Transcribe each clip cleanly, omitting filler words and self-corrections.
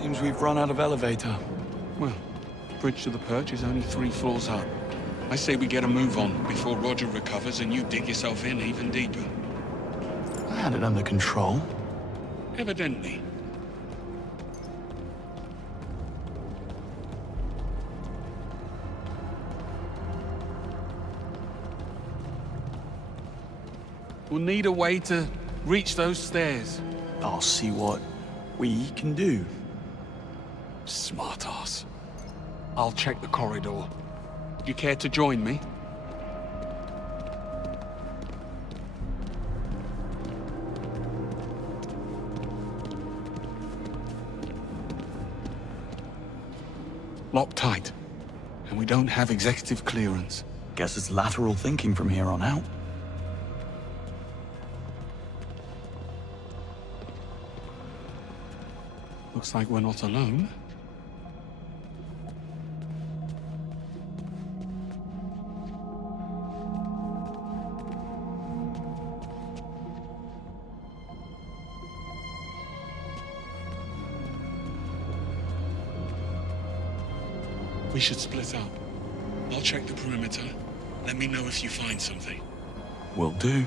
Seems we've run out of elevator. Well, bridge to the perch is only 3 floors up. I say we get a move on before Roger recovers and you dig yourself in even deeper. I had it under control. Evidently. We'll need a way to reach those stairs. I'll see what we can do. Smart ass. I'll check the corridor. You care to join me? Locked tight. And we don't have executive clearance. Guess it's lateral thinking from here on out. Looks like we're not alone. We should split up. I'll check the perimeter. Let me know if you find something. Will do.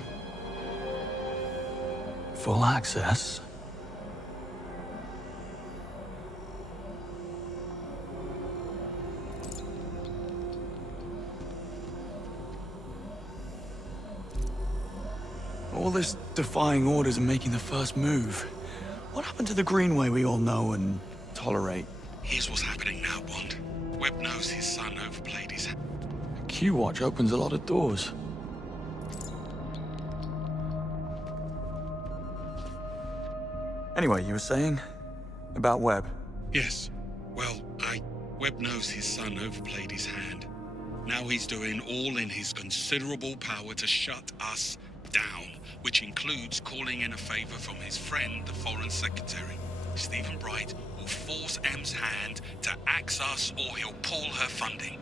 Full access. All this defying orders and making the first move. What happened to the Greenway we all know and tolerate? Here's what's happening now, Bond. Webb knows his son overplayed his hand. Q-Watch opens a lot of doors. Anyway, you were saying? About Webb? Yes. Well, Webb knows his son overplayed his hand. Now he's doing all in his considerable power to shut us down, which includes calling in a favor from his friend, the Foreign Secretary. Stephen Bright will force M's hand to axe us or he'll pull her funding.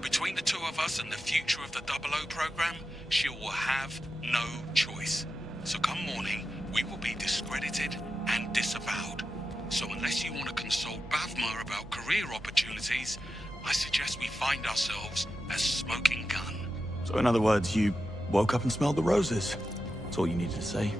Between the two of us and the future of the 00 program, she will have no choice. So come morning, we will be discredited and disavowed. So unless you want to consult Bavmar about career opportunities, I suggest we find ourselves a smoking gun. So in other words, you woke up and smelled the roses. That's all you needed to say.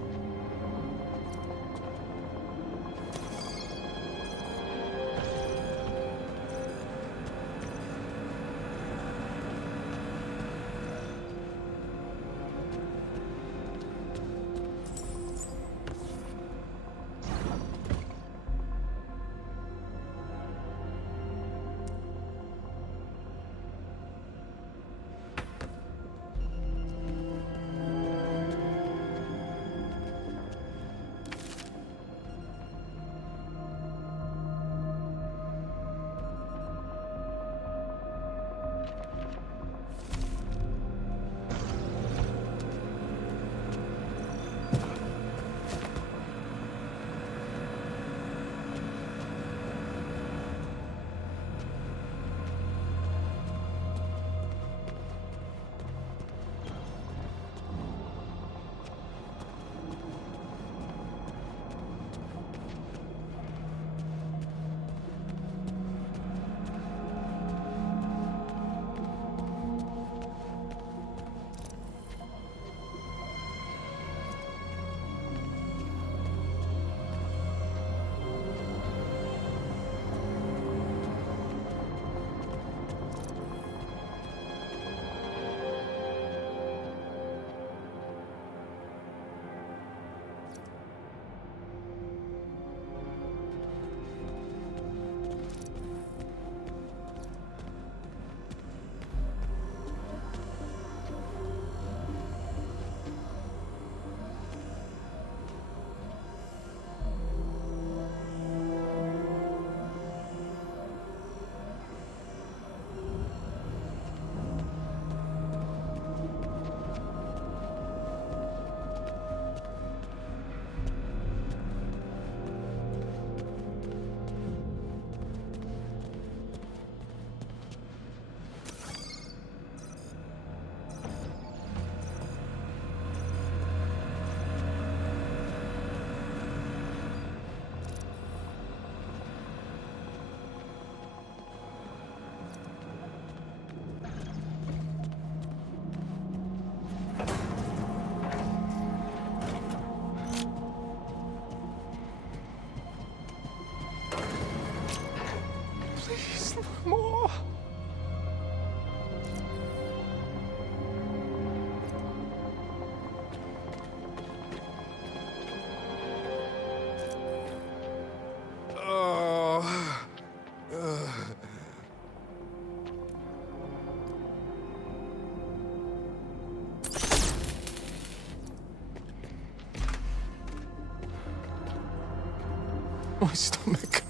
My stomach.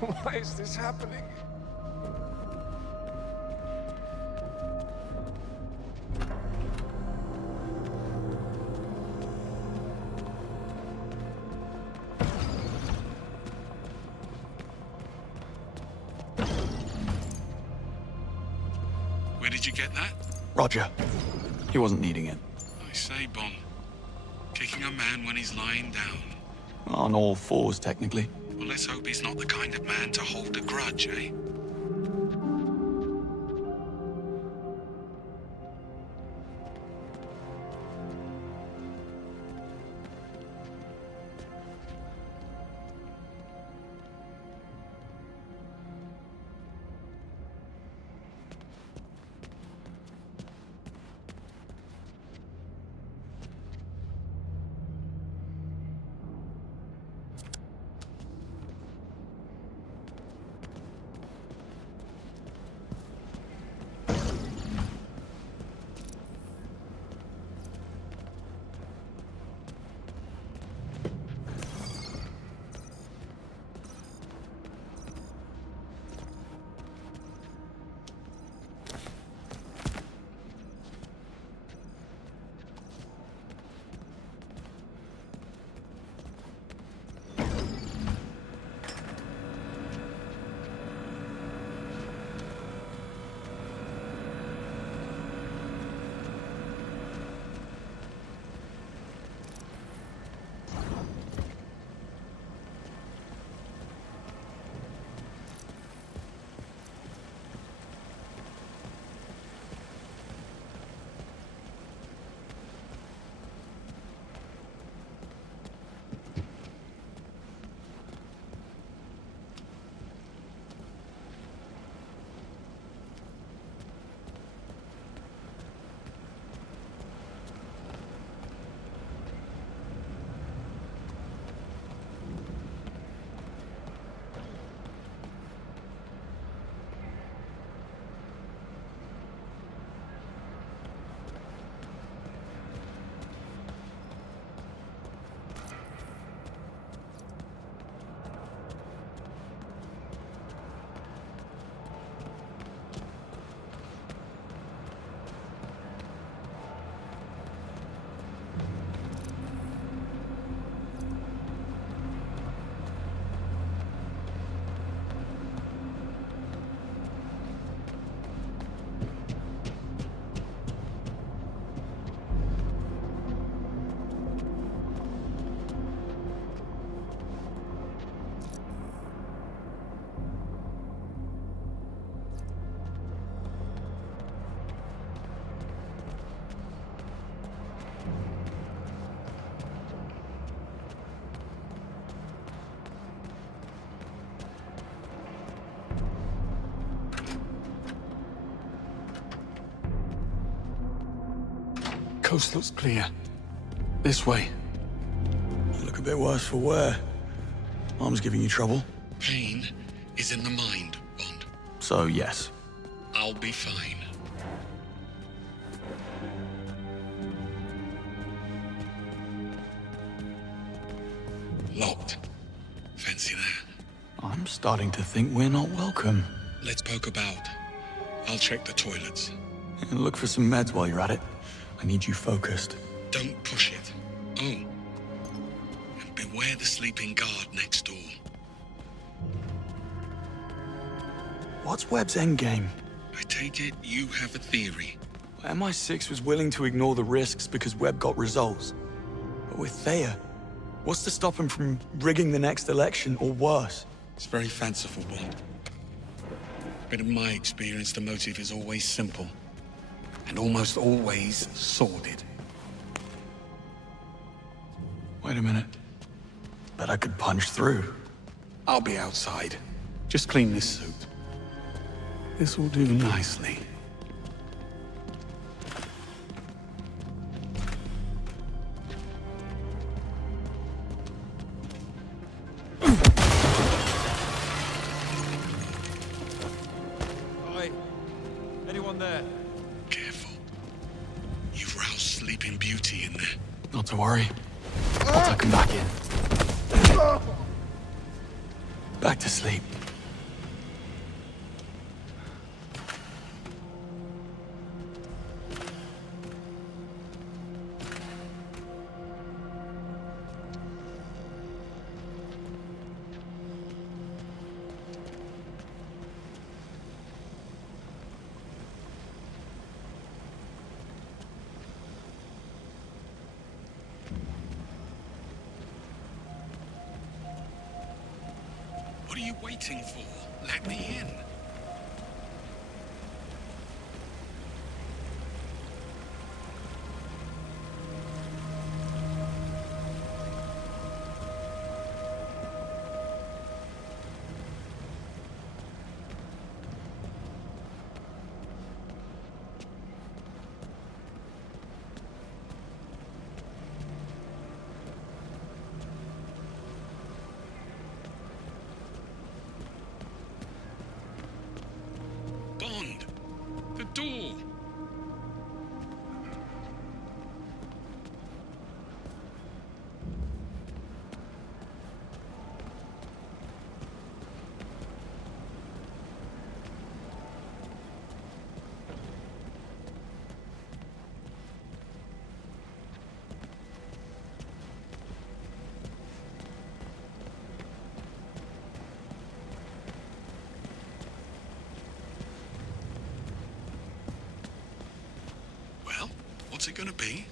Why is this happening? Where did you get that? Roger. He wasn't needing it. I say, Bon. Kicking a man when he's lying down. On all fours, technically. Well, let's hope he's not the kind of man to hold a grudge, eh? Coast looks clear. This way. You look a bit worse for wear. Arm's giving you trouble. Pain is in the mind, Bond. So, yes. I'll be fine. Locked. Fancy that. I'm starting to think we're not welcome. Let's poke about. I'll check the toilets. And look for some meds while you're at it. I need you focused. Don't push it. Oh. And beware the sleeping guard next door. What's Webb's endgame? I take it you have a theory. MI6 was willing to ignore the risks because Webb got results. But with Thayer, what's to stop him from rigging the next election or worse? It's very fanciful, Bond. But in my experience, the motive is always simple. And almost always sordid. Wait a minute. Bet I could punch through. I'll be outside. Just clean this suit. This will do nicely. Oi. there. Careful. You've roused Sleeping Beauty in there. Not to worry. I'll tuck him back in. Back to sleep. What are you waiting for? Let me in. Bond! The door! Well, what's it gonna be?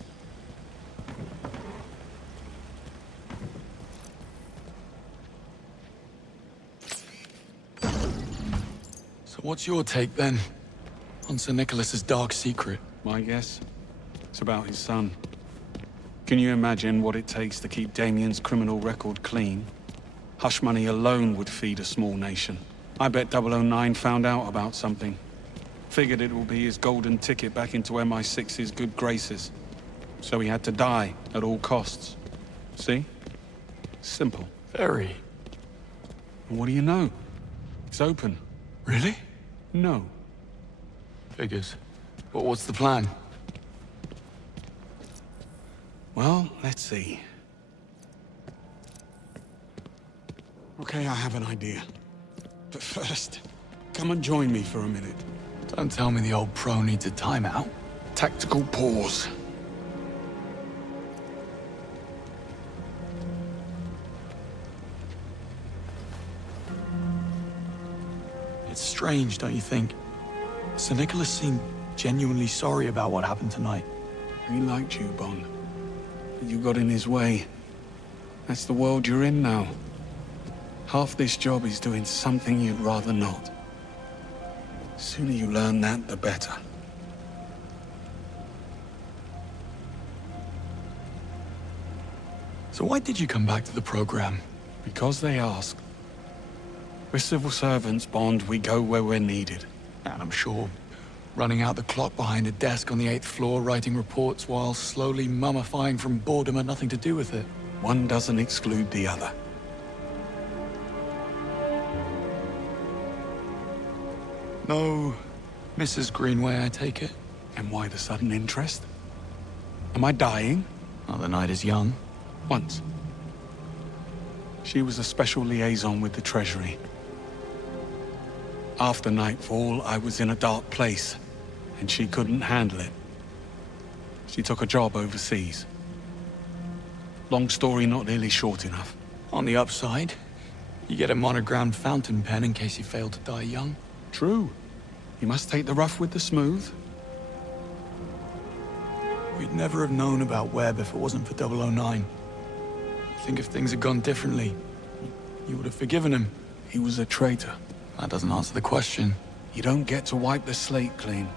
So what's your take then on Sir Nicholas's dark secret? My guess? It's about his son. Can you imagine what it takes to keep Damien's criminal record clean? Hush money alone would feed a small nation. I bet 009 found out about something. Figured it will be his golden ticket back into MI6's good graces. So he had to die at all costs. See? Simple. Very. And what do you know? It's open. Really? No. Figures. But what's the plan? Well, let's see. Okay, I have an idea. But first, come and join me for a minute. Don't tell me the old pro needs a timeout. Tactical pause. It's strange, don't you think? Sir Nicholas seemed genuinely sorry about what happened tonight. He liked you, Bond. But you got in his way. That's the world you're in now. Half this job is doing something you'd rather not. The sooner you learn that, the better. So why did you come back to the program? Because they asked. We're civil servants, Bond. We go where we're needed. And I'm sure running out the clock behind a desk on the 8th floor, writing reports while slowly mummifying from boredom had nothing to do with it. One doesn't exclude the other. No, Mrs. Greenway, I take it? And why the sudden interest? Am I dying? Oh, the night is young. Once. She was a special liaison with the Treasury. After Knightfall, I was in a dark place, and she couldn't handle it. She took a job overseas. Long story, not nearly short enough. On the upside, you get a monogrammed fountain pen in case you fail to die young. True. You must take the rough with the smooth. We'd never have known about Webb if it wasn't for 009. I think if things had gone differently, you would have forgiven him. He was a traitor. That doesn't answer the question. You don't get to wipe the slate clean.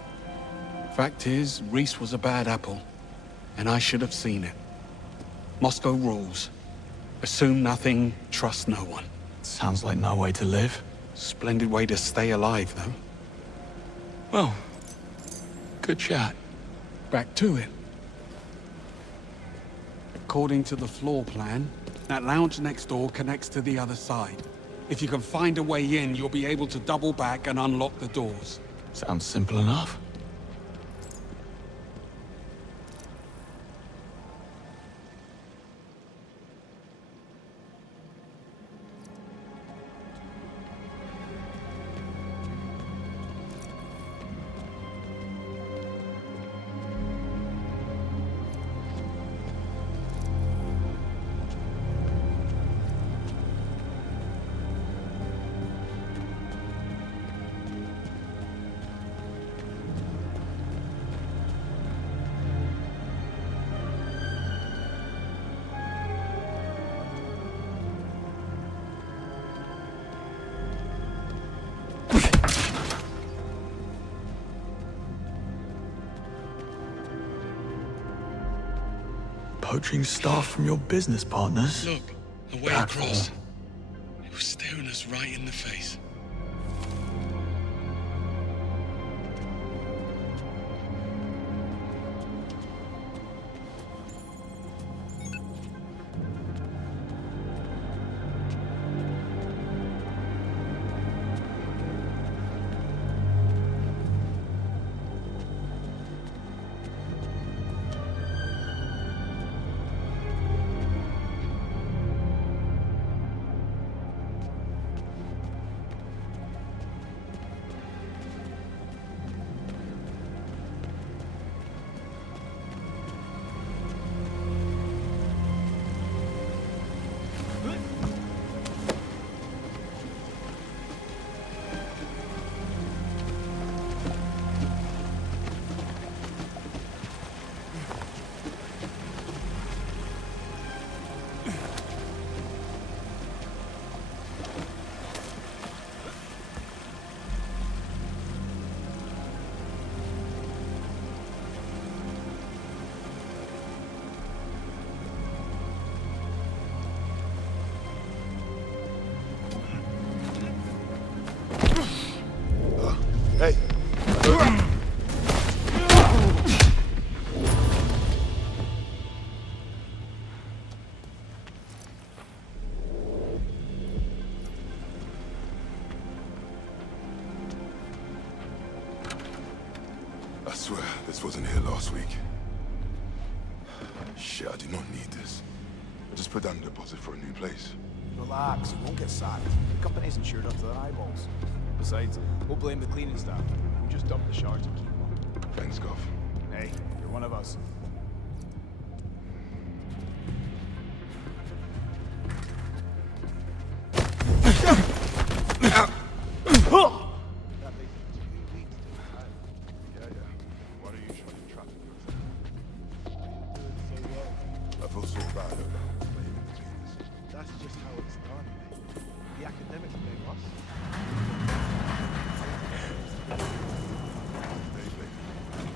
Fact is, Reese was a bad apple, and I should have seen it. Moscow rules. Assume nothing, trust no one. Sounds like no way to live. Splendid way to stay alive, though. Well, good chat. Back to it. According to the floor plan, that lounge next door connects to the other side. If you can find a way in, you'll be able to double back and unlock the doors. Sounds simple enough. Poaching staff from your business partners? Look, away Bad across. form. It was staring us right in the face. Hey. I swear, this wasn't here last week. Shit, I do not need this. I just put down a deposit for a new place. Relax, you won't get sacked. The company's insured up to their eyeballs. Besides, we'll blame the cleaning staff. We'll just dump the shards and keep them. Thanks, Gov. Hey, you're one of us. That makes it 2 weeks to retire. Yeah. What are you trying to traffic with? Doing so well. I feel so bad over playing between this. That's just how it's done, mate. The academics blame us. They play.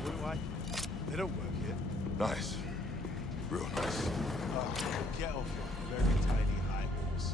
What do I? They don't work here. Nice. Real nice. Oh, get off your very tiny high horse.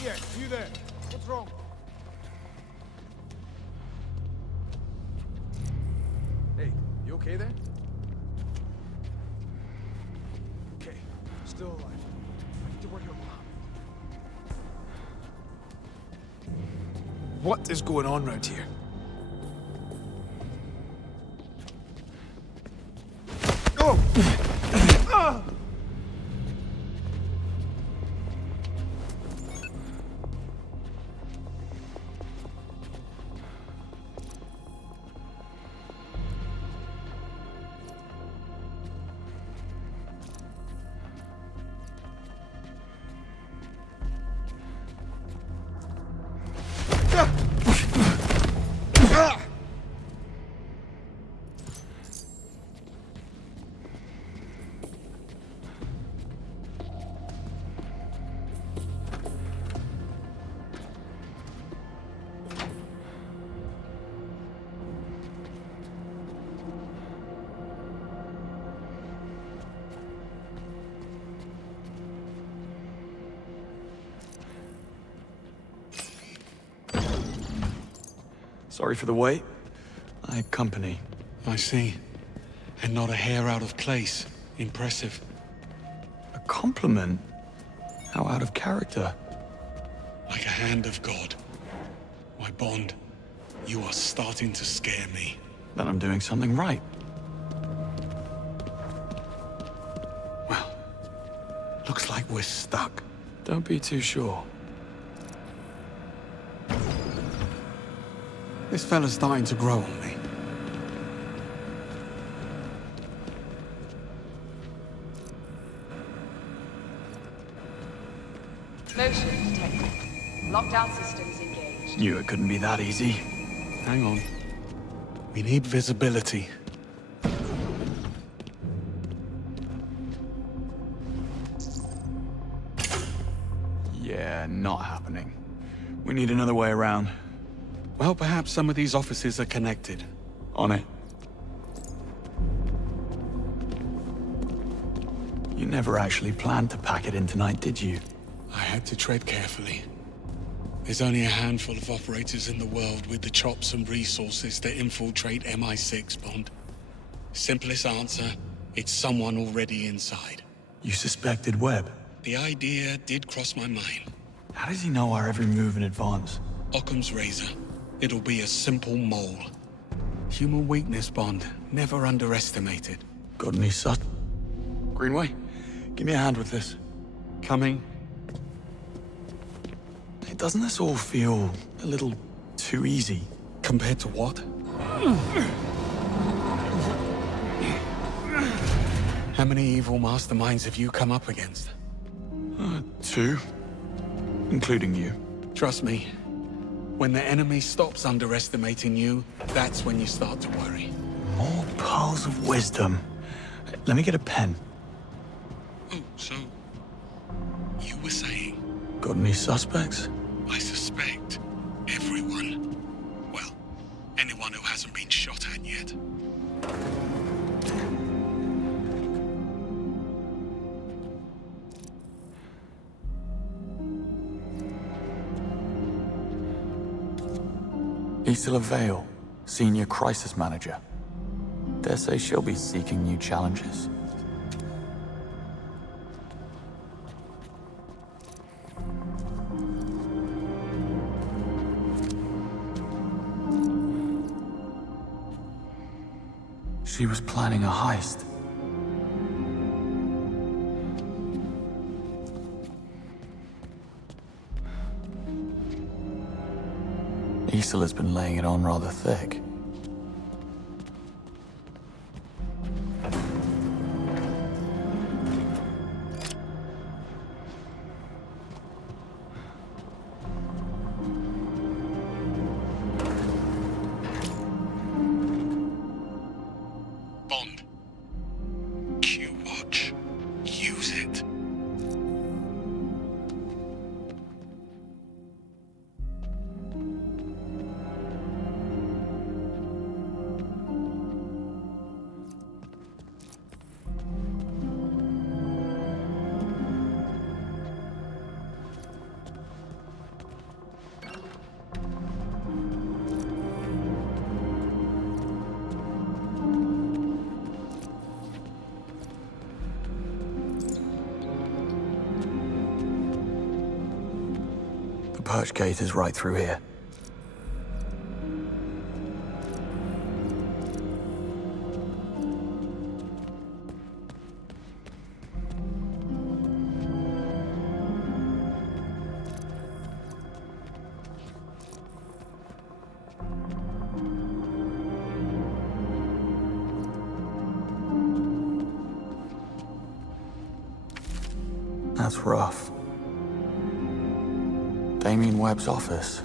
Here, you there. What's wrong? Hey, you okay there? Okay, still alive. I need to work out what is going on around here? Oh! Sorry for the wait. I had company. I see. And not a hair out of place. Impressive. A compliment? How out of character. Like a hand of God. Why, Bond, you are starting to scare me. Then I'm doing something right. Well, looks like we're stuck. Don't be too sure. This fella's starting to grow on me. Motion detected. Lockdown systems engaged. Knew it couldn't be that easy. Hang on. We need visibility. Yeah, not happening. We need another way around. Well, perhaps some of these offices are connected. On it. You never actually planned to pack it in tonight, did you? I had to tread carefully. There's only a handful of operators in the world with the chops and resources to infiltrate MI6, Bond. Simplest answer, it's someone already inside. You suspected Webb. The idea did cross my mind. How does he know our every move in advance? Occam's razor. It'll be a simple mole. Human weakness, Bond. Never underestimated. Got any sus? Greenway, give me a hand with this. Coming. Hey, doesn't this all feel a little too easy? Compared to what? How many evil masterminds have you come up against? 2. Including you. Trust me, when the enemy stops underestimating you, that's when you start to worry. More pearls of wisdom. Let me get a pen. Oh, so... you were saying... Got any suspects? I suspect everyone. Well, anyone who hasn't been shot at yet. Isla Vale, Senior Crisis Manager. Dare say she'll be seeking new challenges. She was planning a heist. Isola's been laying it on rather thick. Bond. Q-Watch. Use it. The perch gate is right through here. That's rough. Damien Webb's office.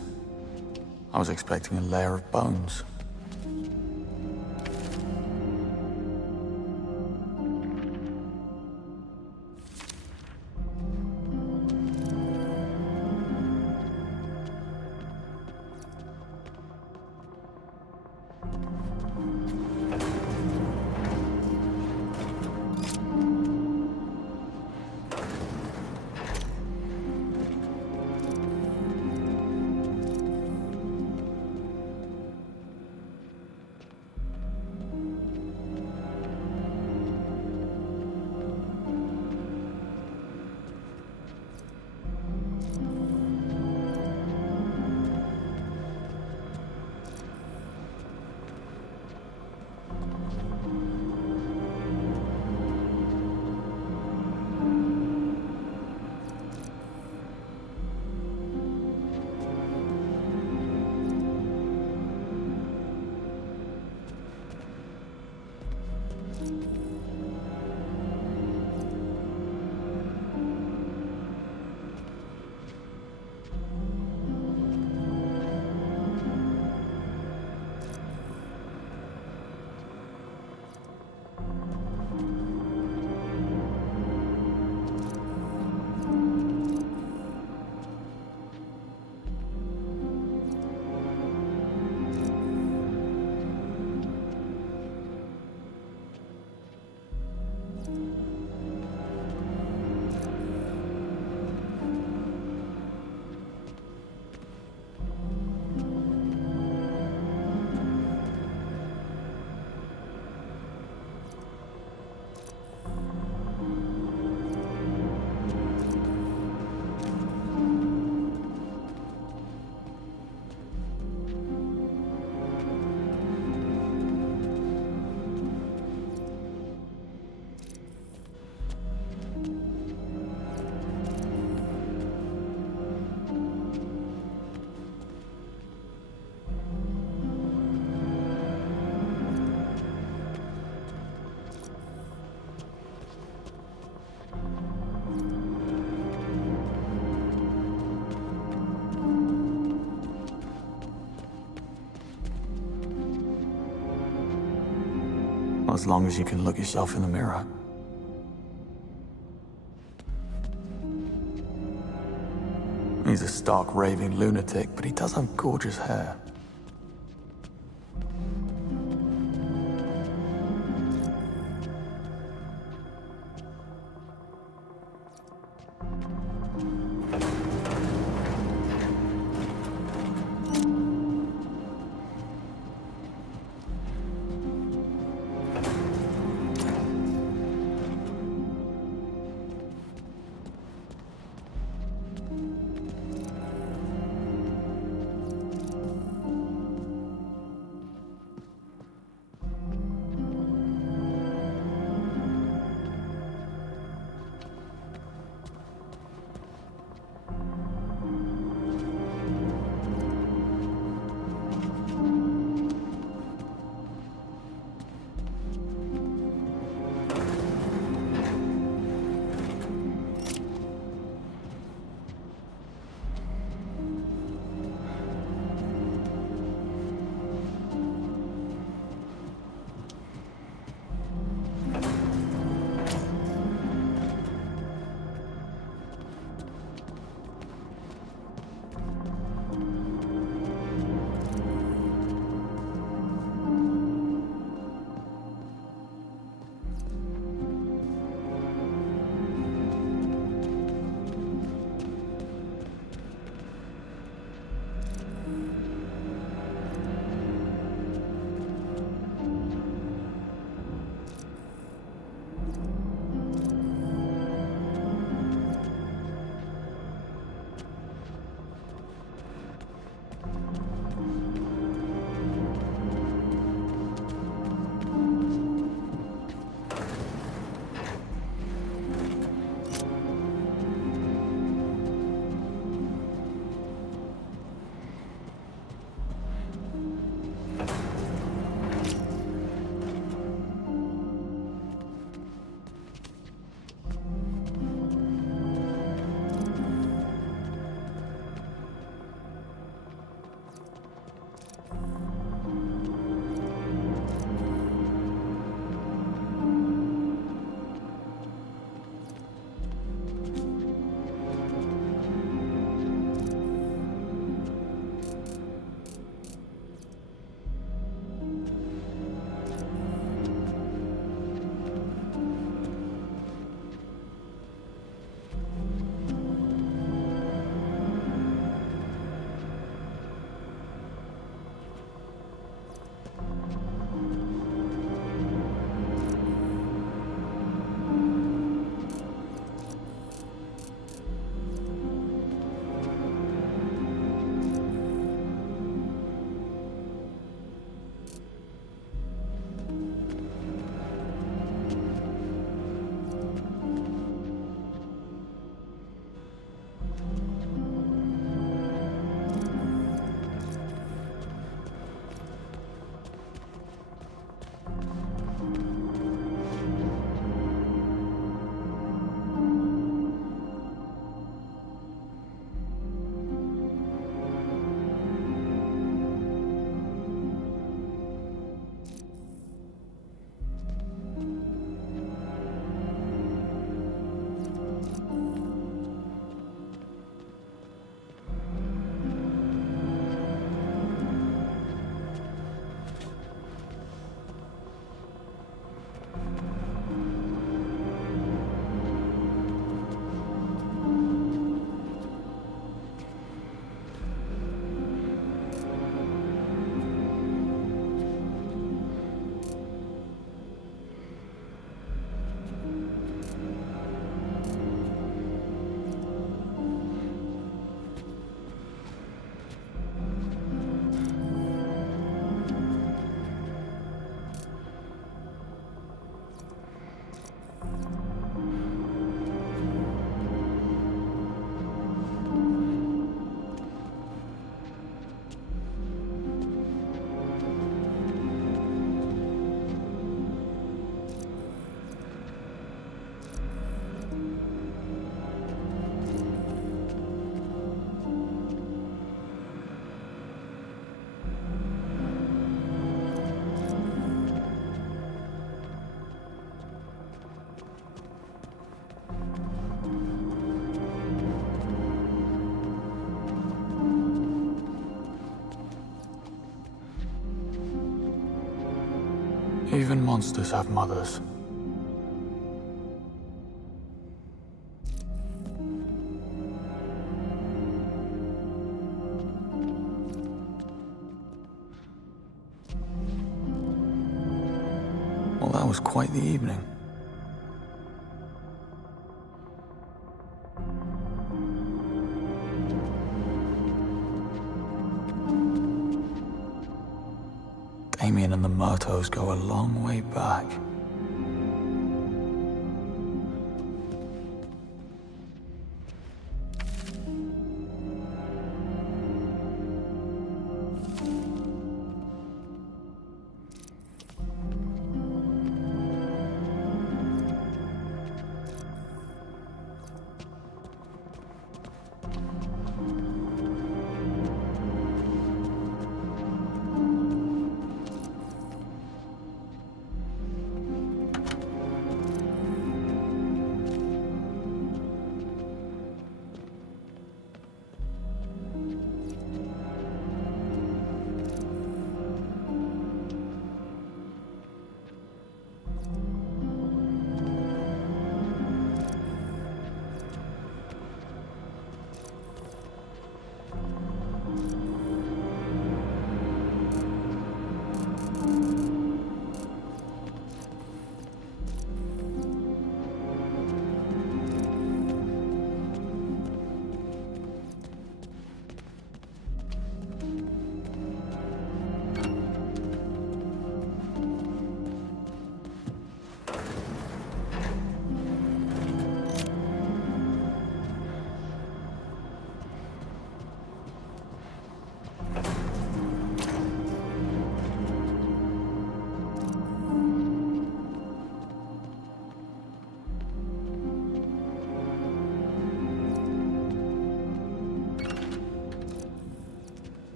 I was expecting a layer of bones. as long as you can look yourself in the mirror. He's a stark raving lunatic, but he does have gorgeous hair. even monsters have mothers. Well, that was quite the evening. Damien and the Murtos go a long way back.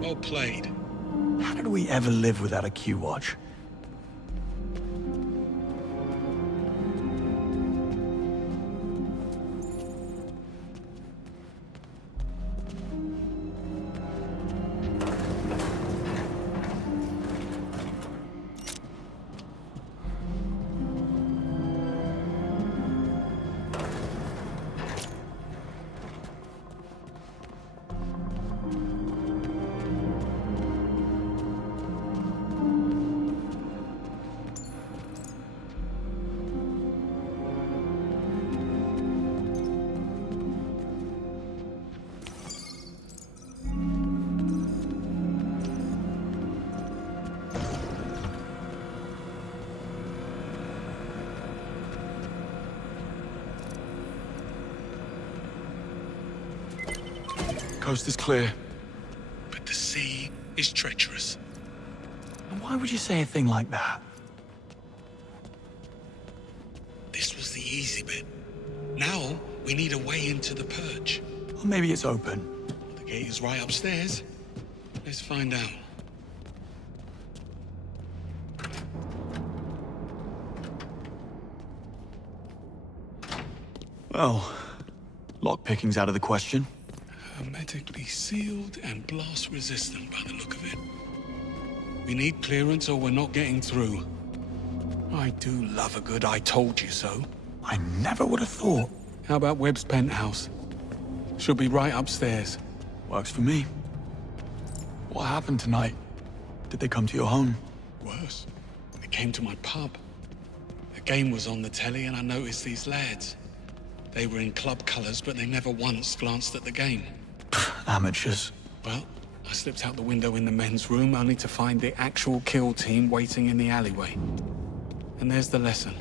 Well played. How did we ever live without a Q-Watch? Coast is clear. But the sea is treacherous. And why would you say a thing like that? This was the easy bit. Now, we need a way into the perch. Or maybe it's open. The gate is right upstairs. Let's find out. Well, lockpicking's out of the question. Hermetically sealed and blast resistant by the look of it. We need clearance or we're not getting through. I do love a good I told you so. I never would have thought. How about Webb's penthouse? Should be right upstairs. Works for me. What happened tonight? Did they come to your home? Worse, they came to my pub. A game was on the telly and I noticed these lads. They were in club colours, but they never once glanced at the game. Amateurs. Well, I slipped out the window in the men's room only to find the actual kill team waiting in the alleyway. And there's the lesson.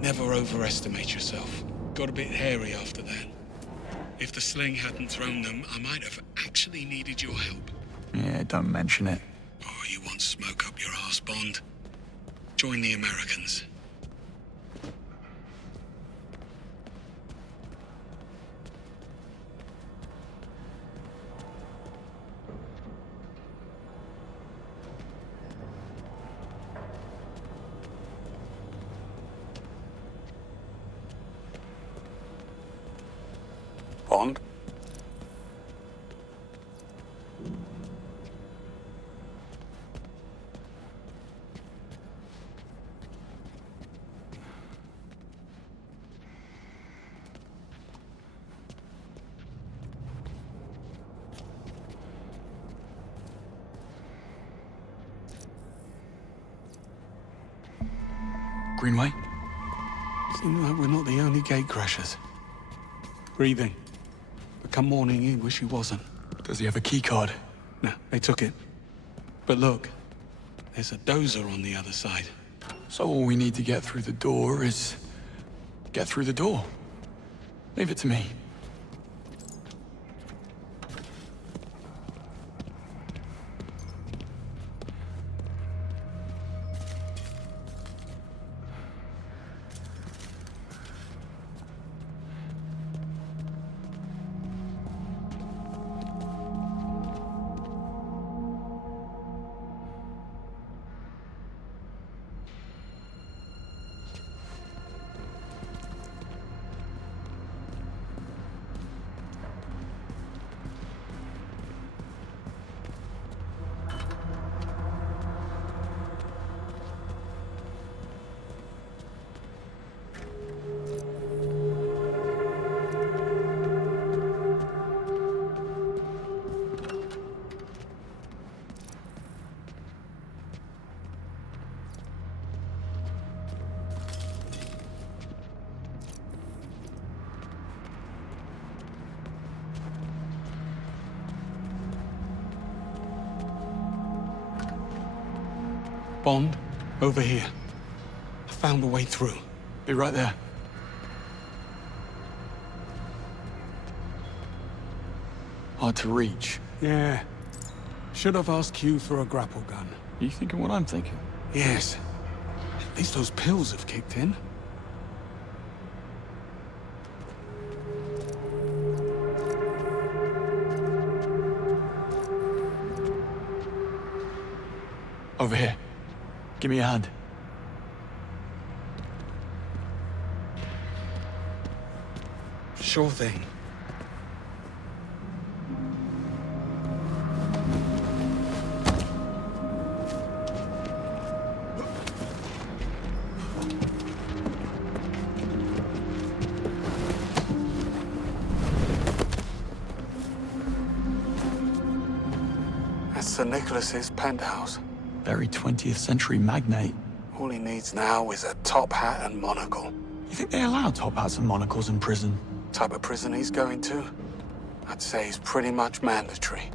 Never overestimate yourself. Got a bit hairy after that. If the sling hadn't thrown them, I might have actually needed your help. Yeah, don't mention it. Oh, you want smoke up your arse, Bond? Join the Americans. Bond? Greenway? Seems like we're not the only gatecrashers. Breathing. But come morning, he'd wish he wasn't. Does he have a key card? No, they took it. But look, there's a dozer on the other side. So all we need to get through the door is... get through the door. Leave it to me. Bond, over here. I found a way through. Be right there. Hard to reach. Yeah. Should have asked Q for a grapple gun. You thinking what I'm thinking? Yes. At least those pills have kicked in. Over here. Give me a hand. Sure thing. That's Sir Nicholas's penthouse. Very 20th century magnate. All he needs now is a top hat and monocle. You think they allow top hats and monocles in prison? Type of prison he's going to? I'd say it's pretty much mandatory.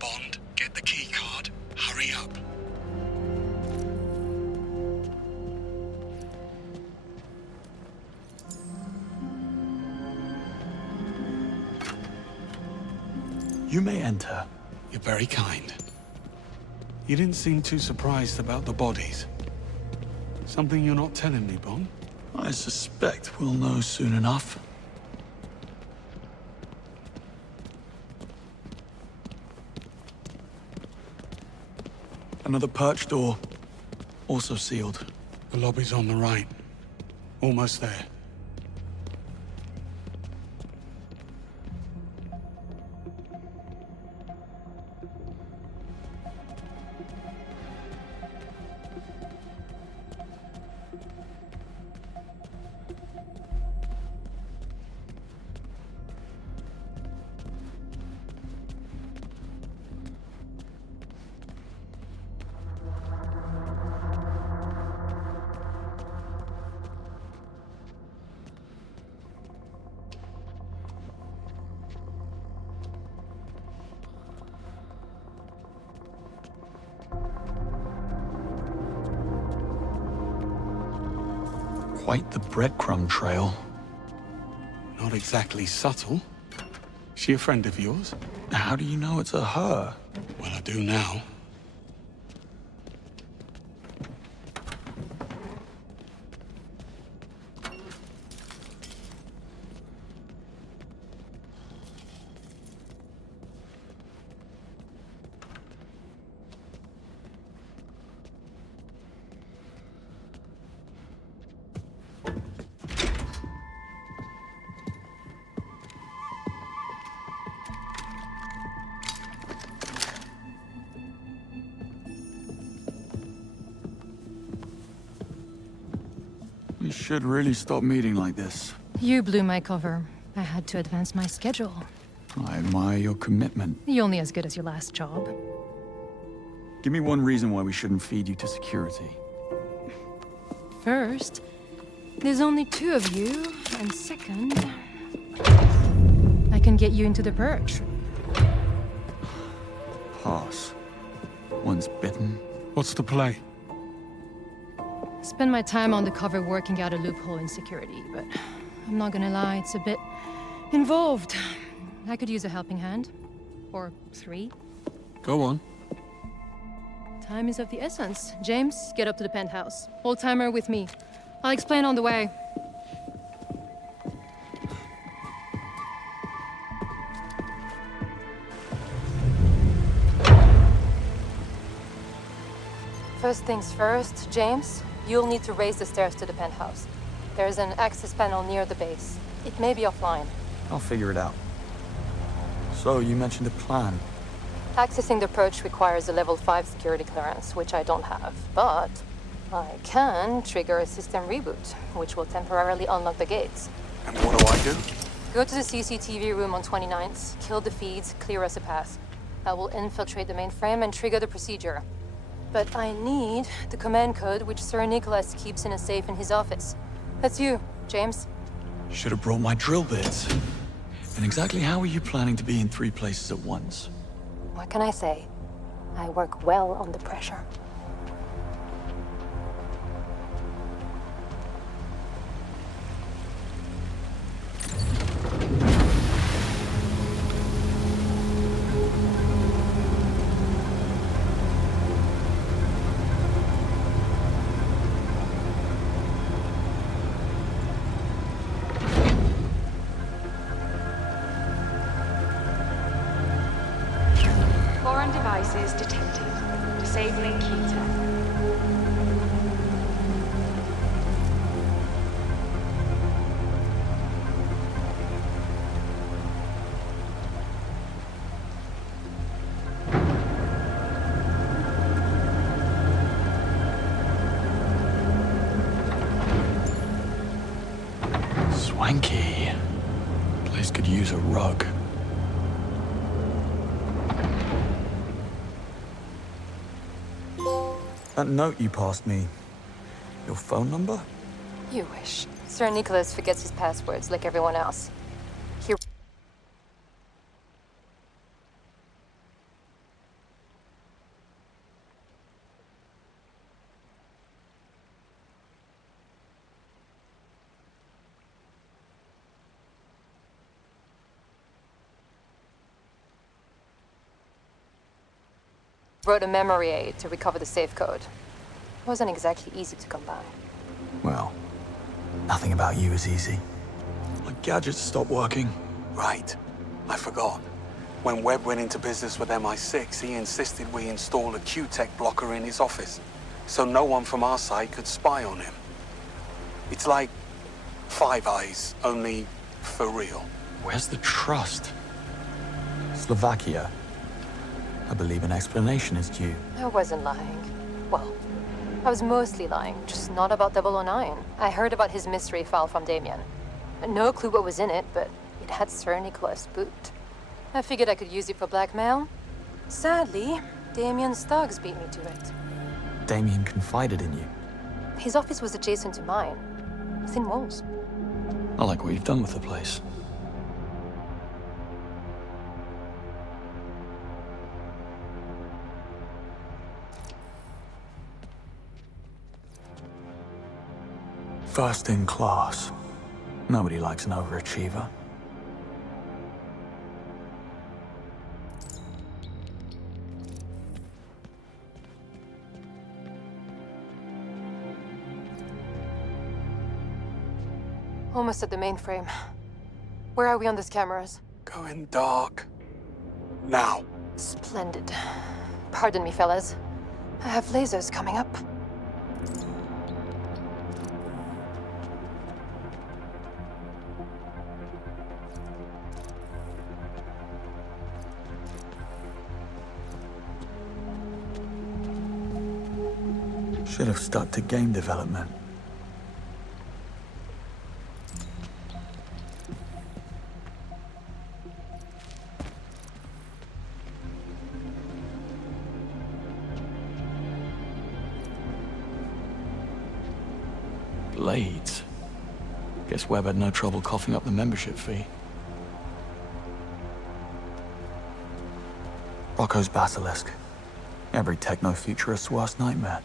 Bond, get the key card. Hurry up. You may enter. You're very kind. You didn't seem too surprised about the bodies. Something you're not telling me, Bond? I suspect we'll know soon enough. Another perch door, also sealed. The lobby's on the right. Almost there. Quite the breadcrumb trail. Not exactly subtle. She a friend of yours? How do you know it's a her? Well, I do now. We should really stop meeting like this. You blew my cover. I had to advance my schedule. I admire your commitment. You're only as good as your last job. Give me one reason why we shouldn't feed you to security. First, there's only 2 of you, and second, I can get you into the perch. Pass. Once bitten. What's the play? Spend my time on the cover working out a loophole in security, but I'm not gonna lie, it's a bit involved. I could use a helping hand. Or 3. Go on. Time is of the essence. James, get up to the penthouse. Old-timer with me. I'll explain on the way. First things first, James, you'll need to raise the stairs to the penthouse. There's an access panel near the base. It may be offline. I'll figure it out. So, you mentioned a plan. Accessing the perch requires a level 5 security clearance, which I don't have. But I can trigger a system reboot, which will temporarily unlock the gates. And what do I do? Go to the CCTV room on 29th, kill the feeds, clear us a path. I will infiltrate the mainframe and trigger the procedure. But I need the command code which Sir Nicholas keeps in a safe in his office. That's you, James. Should have brought my drill bits. And exactly how are you planning to be in 3 places at once? What can I say? I work well under pressure. Foreign devices detected. Disabling key tech. Swanky. Place could use a rug. That note you passed me, your phone number? You wish. Sir Nicholas forgets his passwords like everyone else. He wrote a memory aid to recover the safe code. It wasn't exactly easy to come by. Well, nothing about you is easy. My gadgets stopped working. Right. I forgot. When Webb went into business with MI6, he insisted we install a Q-Tech blocker in his office, so no one from our side could spy on him. It's like Five Eyes, only for real. Where's the trust? Slovakia. I believe an explanation is due. I wasn't lying. Well, I was mostly lying, just not about 009. I heard about his mystery file from Damien. No clue what was in it, but it had Sir Nicholas spooked. I figured I could use it for blackmail. Sadly, Damien's thugs beat me to it. Damien confided in you. His office was adjacent to mine. Thin walls. I like what you've done with the place. First in class. Nobody likes an overachiever. Almost at the mainframe. Where are we on these cameras? Going dark. Now. Splendid. Pardon me, fellas. I have lasers coming up. Should have stuck to game development. Blades. Guess Webb had no trouble coughing up the membership fee. Rocco's Basilisk. Every techno-futurist's worst nightmare.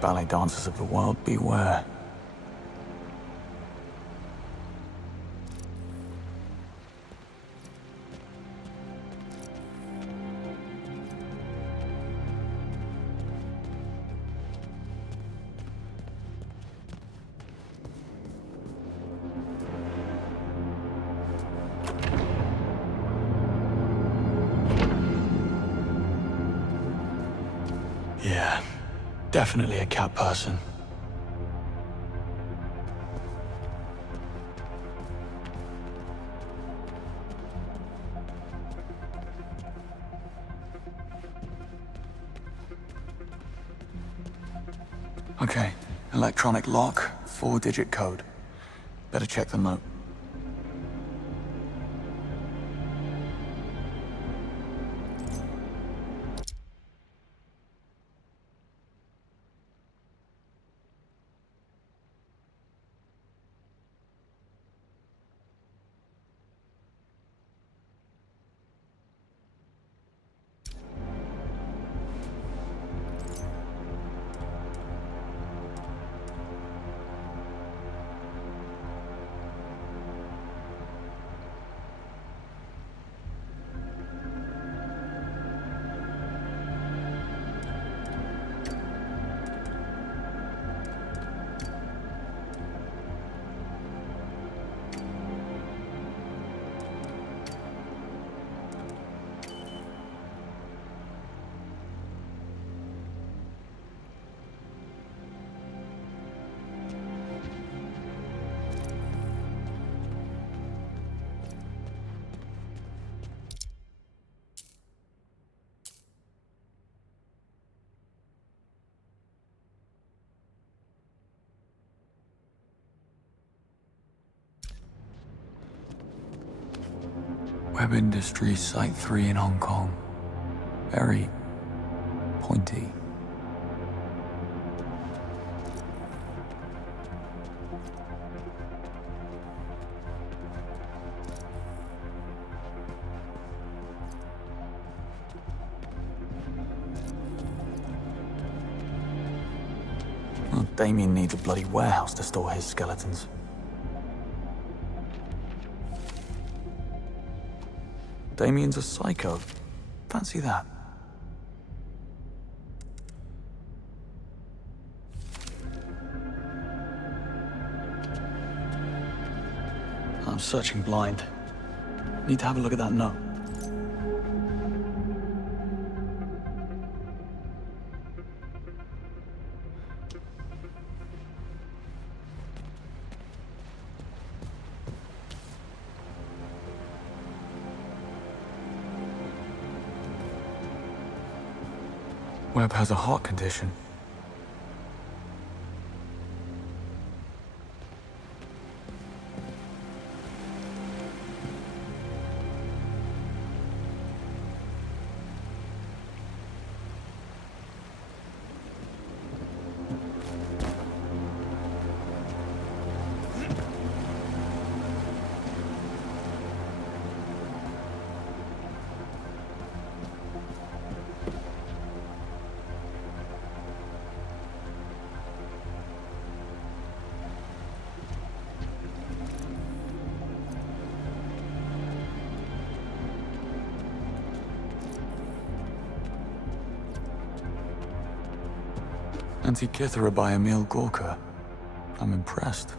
Ballet dancers of the world, beware. Yeah, definitely a cat person. Okay, electronic lock, 4-digit code. Better check the note. Web Industries Site 3 in Hong Kong. Very pointy. Well, Damien needs a bloody warehouse to store his skeletons. Damien's a psycho. Fancy that. I'm searching blind. Need to have a look at that note. Webb has a heart condition. Antikythera by Emil Gorka. I'm impressed.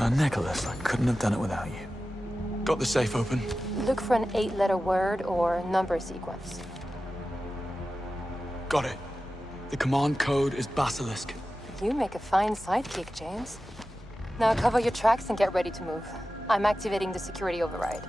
Sir Nicholas, I couldn't have done it without you. Got the safe open? Look for an 8-letter word or number sequence. Got it. The command code is Basilisk. You make a fine sidekick, James. Now cover your tracks and get ready to move. I'm activating the security override.